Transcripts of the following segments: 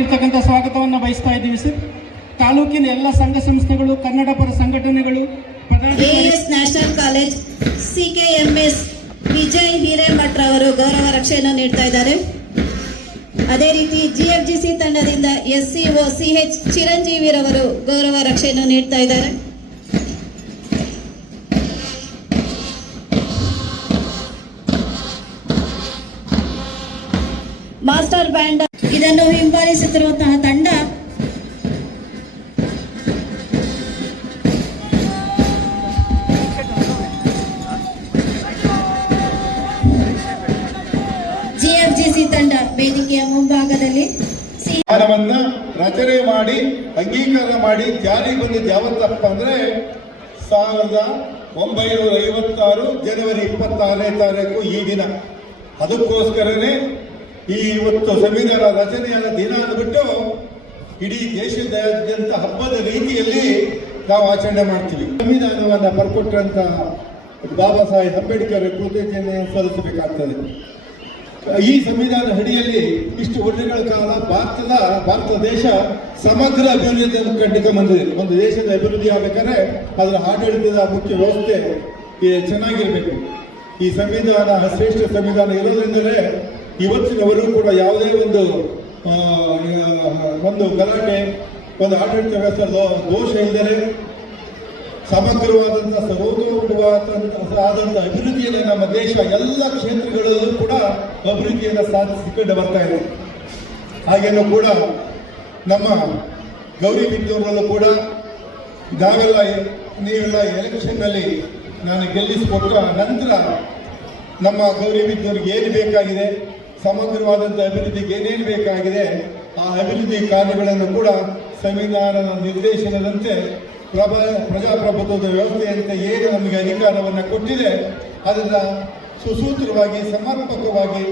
ಇರ್ತಕ್ಕಂಥ ಸ್ವಾಗತವನ್ನು ಬಯಸ್ತಾ ಇದ್ದೀವಿ ಸರ್. ತಾಲೂಕಿನ ಎಲ್ಲ ಸಂಘ ಸಂಸ್ಥೆಗಳು, ಕನ್ನಡ ಪರ ಸಂಘಟನೆಗಳು, AS national college CKMS Vijay Hiremath ಅವರು ಗೌರವ ರಕ್ಷೆಯನ್ನು ನೀಡ್ತಾ ಇದ್ದಾರೆ. ಅದೇ ರೀತಿ GFGC ತಂಡದಿಂದ SCO CH ಚಿರಂಜೀವಿರವರು ಗೌರವ ರಕ್ಷೆಯನ್ನು ನೀಡ್ತಾ ಇದ್ದಾರೆ. ಮಾಸ್ಟರ್ ಬ್ಯಾಂಡ್ ಇದನ್ನು ಹಿಂಬಾಲಿಸುತ್ತಿರುವಂತಹ ತಂಡ GFGC ತಂಡ ವೇದಿಕೆಯ ಮುಂಭಾಗದಲ್ಲಿ ರಚನೆ ಮಾಡಿ ಅಂಗೀಕಾರ ಮಾಡಿ ಜಾರಿಗೆ ಬಂದಿದ್ದು ಯಾವತ್ತಪ್ಪ ಅಂದ್ರೆ 1956 ಜನವರಿ 26ನೇ ತಾರೀಕು ಈ ದಿನ. ಅದಕ್ಕೋಸ್ಕರನೇ ಈ ಇವತ್ತು ಸಂವಿಧಾನ ರಚನೆಯಾದ ದಿನ ಅಂದ್ಬಿಟ್ಟು ಇಡೀ ದೇಶದಾದ್ಯಂತ ಹಬ್ಬದ ರೀತಿಯಲ್ಲಿ ನಾವು ಆಚರಣೆ ಮಾಡ್ತೀವಿ. ಸಂವಿಧಾನವನ್ನು ಬರ್ಕೊಟ್ಟಂತ ಬಾಬಾ ಸಾಹೇಬ್ ಅಂಬೇಡ್ಕರ್ ಕೃತಜ್ಞತೆ ಸಲ್ಲಿಸಬೇಕಾಗ್ತದೆ. ಈ ಸಂವಿಧಾನ ಅಡಿಯಲ್ಲಿ ಇಷ್ಟು ವರ್ಷಗಳ ಕಾಲ ಭಾರತ ದೇಶ ಸಮಗ್ರ ಅಭಿವೃದ್ಧಿಯನ್ನು ಕಂಡಿಗೆ ಬಂದಿದೆ. ಒಂದು ದೇಶದ ಅಭಿವೃದ್ಧಿ ಆಗಬೇಕಾದ್ರೆ ಅದರ ಆಡಳಿತದ ಮುಖ್ಯ ವ್ಯವಸ್ಥೆ ಚೆನ್ನಾಗಿರ್ಬೇಕು. ಈ ಸಂವಿಧಾನ ಶ್ರೇಷ್ಠ ಸಂವಿಧಾನ ಇರೋದ್ರಿಂದಲೇ ಇವತ್ತಿನವರೆಗೂ ಕೂಡ ಯಾವುದೇ ಒಂದು ಗಲಾಟೆ, ಒಂದು ಆಡಳಿತ ವ್ಯವಸ್ಥೆ ದೋಷ ಇಲ್ಲದೆ ಸಮಗ್ರವಾದಂಥ ಸರ್ವತೋಮುಖವಾದಂಥ ಅಭಿವೃದ್ಧಿಯನ್ನು ನಮ್ಮ ದೇಶ ಎಲ್ಲ ಕ್ಷೇತ್ರಗಳಲ್ಲೂ ಕೂಡ ಅಭಿವೃದ್ಧಿಯನ್ನು ಸಾಧಿಸಿಕೊಂಡು ಬರ್ತಾ ಇದೆ. ಹಾಗೇನೂ ಕೂಡ ನಮ್ಮ ಗೌರಿಬಿದನೂರಲ್ಲೂ ಕೂಡ ನೀವೆಲ್ಲ ಎಲೆಕ್ಷನ್ನಲ್ಲಿ ನಾನು ಗೆಲ್ಲಿಸಿಕೊಟ್ಟ ನಂತರ ನಮ್ಮ ಗೌರಿಬಿದನೂರಿಗೆ ಏನು ಬೇಕಾಗಿದೆ, ಸಮಗ್ರವಾದಂಥ ಅಭಿವೃದ್ಧಿಗೆ ಏನೇನು ಬೇಕಾಗಿದೆ ಆ ಅಭಿವೃದ್ಧಿ ಕಾರ್ಯಗಳನ್ನು ಕೂಡ ಸಂವಿಧಾನದ ನಿರ್ದೇಶನದಂತೆ ಪ್ರಜಾಪ್ರಭುತ್ವದ ವ್ಯವಸ್ಥೆಯಂತೆ ಏನು ನಮಗೆ ಅಧಿಕಾರವನ್ನು ಕೊಟ್ಟಿದೆ ಅದನ್ನು ಸುಸೂತ್ರವಾಗಿ ಸಮರ್ಪಕವಾಗಿ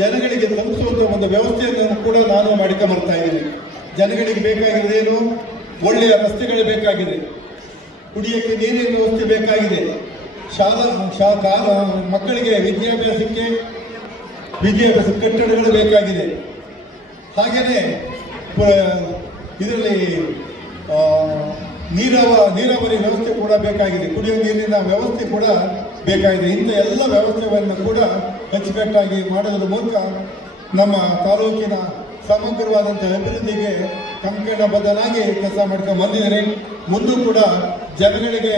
ಜನಗಳಿಗೆ ತಲುಪಿಸುವಂಥ ಒಂದು ವ್ಯವಸ್ಥೆಯನ್ನು ಕೂಡ ನಾನು ಮಾಡಿಕೊಂಬರ್ತಾ ಇದ್ದೀನಿ. ಜನಗಳಿಗೆ ಬೇಕಾಗಿರೋದೇನು? ಒಳ್ಳೆಯ ರಸ್ತೆಗಳು ಬೇಕಾಗಿದೆ, ಕುಡಿಯೋಕ್ಕೆ ನೀರಿನ ವ್ಯವಸ್ಥೆ ಬೇಕಾಗಿದೆ, ಮಕ್ಕಳಿಗೆ ವಿದ್ಯಾಭ್ಯಾಸ ಕಟ್ಟಡಗಳು ಬೇಕಾಗಿದೆ. ಹಾಗೆಯೇ ಇದರಲ್ಲಿ ನೀರಾವರಿ ವ್ಯವಸ್ಥೆ ಕೂಡ ಬೇಕಾಗಿದೆ, ಕುಡಿಯುವ ನೀರಿನ ವ್ಯವಸ್ಥೆ ಕೂಡ ಬೇಕಾಗಿದೆ. ಇಂಥ ಎಲ್ಲ ವ್ಯವಸ್ಥೆಯನ್ನು ಕೂಡ ಅಚ್ಚುಕಟ್ಟಾಗಿ ಮಾಡೋದ್ರ ಮೂಲಕ ನಮ್ಮ ತಾಲೂಕಿನ ಸಮಗ್ರವಾದಂಥ ಅಭಿವೃದ್ಧಿಗೆ ಕಂಕಣಬದ್ಧನಾಗಿ ಕೆಲಸ ಮಾಡ್ಕೊಂಡು ಬಂದಿದ್ದಾರೆ. ಮುಂದೂ ಕೂಡ ಜನಗಳಿಗೆ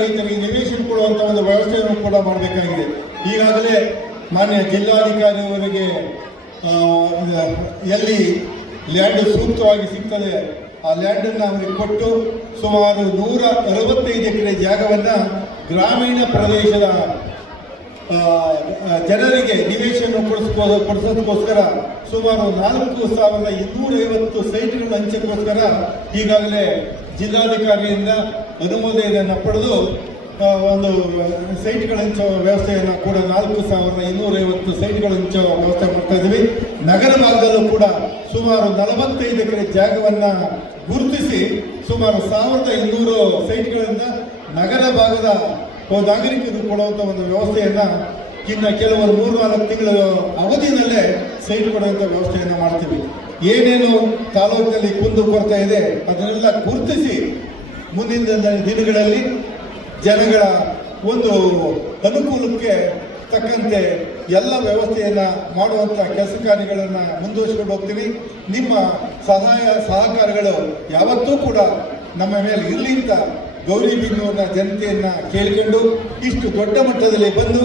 ರೈತರಿಗೆ ನಿವೇಶನ ಕೊಡುವಂಥ ಒಂದು ವ್ಯವಸ್ಥೆಯನ್ನು ಕೂಡ ಮಾಡಬೇಕಾಗಿದೆ. ಈಗಾಗಲೇ ಮಾನ್ಯ ಜಿಲ್ಲಾಧಿಕಾರಿಯವರಿಗೆ ಎಲ್ಲಿ ಲ್ಯಾಂಡ್ ಸೂಕ್ತವಾಗಿ ಸಿಗ್ತದೆ ಆ ಲ್ಯಾಂಡನ್ನು ಅವರಿಗೆ ಕೊಟ್ಟು ಸುಮಾರು 165 ಎಕರೆ ಜಾಗವನ್ನು ಗ್ರಾಮೀಣ ಪ್ರದೇಶದ ಜನರಿಗೆ ನಿವೇಶನ ಕೊಡಿಸೋದಕ್ಕೋಸ್ಕರ ಸುಮಾರು 4250 ಸೈಟ್ಗಳ ಹಂಚಕ್ಕೋಸ್ಕರ ಈಗಾಗಲೇ ಜಿಲ್ಲಾಧಿಕಾರಿಯಿಂದ ಅನುಮೋದನೆಯನ್ನು ಪಡೆದು ಒಂದು ಸೈಟ್ಗಳ ಹಂಚೋ ವ್ಯವಸ್ಥೆಯನ್ನು ಕೂಡ 4250 ಸೈಟ್ಗಳ ಹಂಚೋ ವ್ಯವಸ್ಥೆ ಮಾಡ್ತಾ ಇದ್ದೀವಿ. ನಗರ ಭಾಗದಲ್ಲೂ ಕೂಡ ಸುಮಾರು 45 ಎಕರೆ ಜಾಗವನ್ನು ಗುರುತಿಸಿ ಸುಮಾರು 1200 ಸೈಟ್ಗಳಿಂದ ನಗರ ಭಾಗದ ನಾಗರಿಕರು ಕೊಡುವಂಥ ಒಂದು ವ್ಯವಸ್ಥೆಯನ್ನು ಇನ್ನು ಕೆಲವರು 3-4 ತಿಂಗಳ ಅವಧಿಯಲ್ಲೇ ಸೈಟ್ ಕೊಡುವಂಥ ವ್ಯವಸ್ಥೆಯನ್ನು ಮಾಡ್ತೀವಿ. ಏನೇನು ತಾಲೂಕಿನಲ್ಲಿ ಕುಂದು ಕೊರತೆ ಇದೆ ಅದನ್ನೆಲ್ಲ ಗುರುತಿಸಿ ಮುಂದಿನ ದಿನಗಳಲ್ಲಿ ಜನಗಳ ಒಂದು ಅನುಕೂಲಕ್ಕೆ ತಕ್ಕಂತೆ ಎಲ್ಲ ವ್ಯವಸ್ಥೆಯನ್ನು ಮಾಡುವಂಥ ಕೆಲಸ ಕಾರ್ಯಗಳನ್ನು ಮುಂದುವರಿಸಿಕೊಂಡು ಹೋಗ್ತೀವಿ. ನಿಮ್ಮ ಸಹಕಾರಗಳು ಯಾವತ್ತೂ ಕೂಡ ನಮ್ಮ ಮೇಲೆ ಇರಲಿ ಅಂತ ಗೌರಿಬಿದನೂರಿನ ಜನತೆಯನ್ನು ಕೇಳಿಕೊಂಡು ಇಷ್ಟು ದೊಡ್ಡ ಮಟ್ಟದಲ್ಲಿ ಬಂದು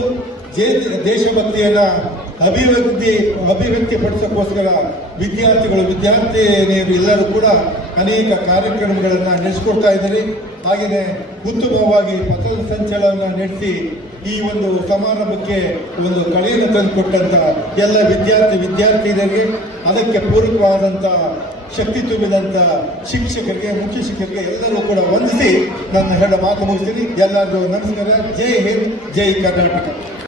ದೇಶಭಕ್ತಿಯನ್ನು ಅಭಿವ್ಯಕ್ತಿಪಡಿಸೋಕ್ಕೋಸ್ಕರ ವಿದ್ಯಾರ್ಥಿನಿಯರು ಎಲ್ಲರೂ ಕೂಡ ಅನೇಕ ಕಾರ್ಯಕ್ರಮಗಳನ್ನು ನಡೆಸಿಕೊಡ್ತಾ ಇದ್ದಾರೆ. ಹಾಗೆಯೇ ಉತ್ತಮವಾಗಿ ಪಥ ಸಂಚಲನವನ್ನು ನಡೆಸಿ ಈ ಒಂದು ಸಮಾರಂಭಕ್ಕೆ ಒಂದು ಕಳೆಯನ್ನು ತಂದುಕೊಟ್ಟಂಥ ಎಲ್ಲ ವಿದ್ಯಾರ್ಥಿನಿಯರಿಗೆ, ಅದಕ್ಕೆ ಪೂರಕವಾದಂಥ ಶಕ್ತಿ ತುಂಬಿದಂಥ ಶಿಕ್ಷಕರಿಗೆ, ಮುಖ್ಯ ಶಿಕ್ಷಕರಿಗೆ ಎಲ್ಲರೂ ಕೂಡ ವಂದಿಸಿ ನನ್ನ ಮಾತು ಮುಗಿಸ್ತೀನಿ. ಎಲ್ಲರಿಗೂ ನಮಸ್ಕಾರ. ಜೈ ಹಿಂದ್, ಜೈ ಕರ್ನಾಟಕ.